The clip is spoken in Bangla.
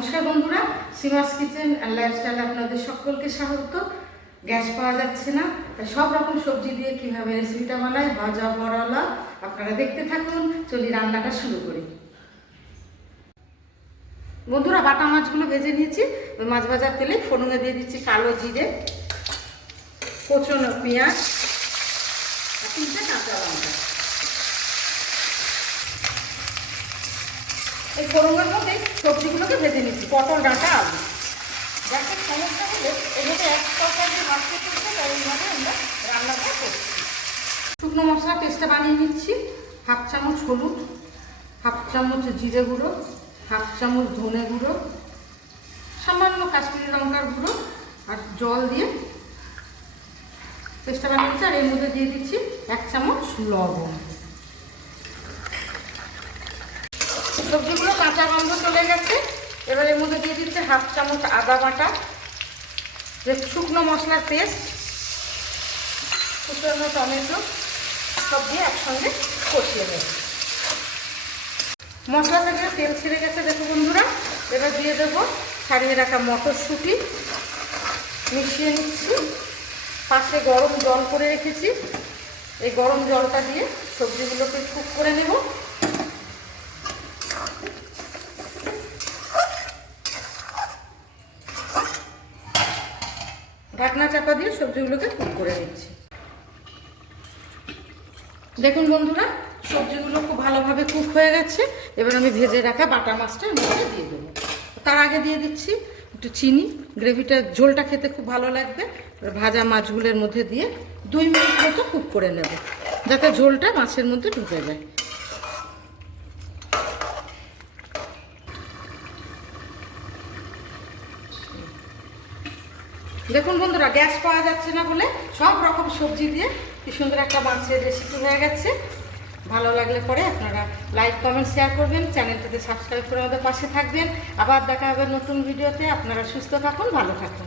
নমস্কার বন্ধুরা, সীমাস কিচেন অ্যান্ড লাইফস্টাইলে আপনাদের সকলকে স্বাগত। গ্যাস পাওয়া যাচ্ছে না, তাই সব রকম সবজি দিয়ে কিভাবে রেসিপিটা বানাই, ভাজা বড়ালা, আপনারা দেখতে থাকুন। চলি রান্নাটা শুরু করি। বন্ধুরা, বাটা মাছগুলো ভেজে নিয়েছি। ওই মাছ ভাজার তেলে ফোড়নে দিয়ে দিচ্ছি কালো জিরে, কোচনো পেঁয়াজ আর 3টে কাঁচা লঙ্কা। এই ফোড়নের মধ্যে সবজিগুলোকে ভেজে নিচ্ছি, পটল, ডাঁটা, আলু। যাতে সমস্যা হলে এভাবে এক তরকারি মাছ করতে তাই এইভাবে আমরা রান্নাটা করছি। শুকনো মশলা পেস্টটা বানিয়ে নিচ্ছি। 1/2 চামচ হলুদ, 1/2 চামচ জিরে গুঁড়ো, 1/2 চামচ ধনে গুঁড়ো, সামান্য কাশ্মীরি লঙ্কার গুঁড়ো আর জল দিয়ে পেস্টটা বানিয়ে নিচ্ছি। আর এর মধ্যে দিয়ে দিচ্ছি 1 চামচ লবণ। সবজিগুলো কাঁচা গন্ধ চলে গেছে। এবার এর মধ্যে দিয়ে দিচ্ছে 1/2 চামচ আদা বাটা, শুকনো মশলার পেস্ট, কুচনো টমেটো, সব দিয়ে একসঙ্গে কষিয়ে নেব। মশলা থেকে তেল ছেড়ে গেছে দেখো বন্ধুরা। এবার দিয়ে দেবো ছাড়িয়ে রাখা মটরশুঁটি, মিশিয়ে নিচ্ছি। পাশে গরম জল করে রেখেছি, এই গরম জলটা দিয়ে সবজিগুলোকে কুক করে নেব। ঢাকনা চাপা দিয়ে সবজিগুলোকে কুক করে নিচ্ছি। দেখুন বন্ধুরা, সবজিগুলো খুব ভালোভাবে কুক হয়ে গেছে। এবার আমি ভেজে রাখা বাটা মাছটা মধ্যে দিয়ে দেবো। তার আগে দিয়ে দিচ্ছি একটু চিনি, গ্রেভিটা ঝোলটা খেতে খুব ভালো লাগবে। ভাজা মাছগুলোর মধ্যে দিয়ে 2 মিনিট মতো কুক করে নেব, যাতে ঝোলটা মাছের মধ্যে ঢুকে যায়। দেখুন বন্ধুরা, গ্যাস পাওয়া যাচ্ছে না বলে সব রকম সবজি দিয়ে কি সুন্দর একটা মাছের রেসিপি হয়ে গেছে। ভালো লাগলে পরে আপনারা লাইক, কমেন্ট, শেয়ার করবেন, চ্যানেলটাতে সাবস্ক্রাইব করে আমাদের পাশে থাকবেন। আবার দেখা হবে নতুন ভিডিওতে। আপনারা সুস্থ থাকুন, ভালো থাকুন।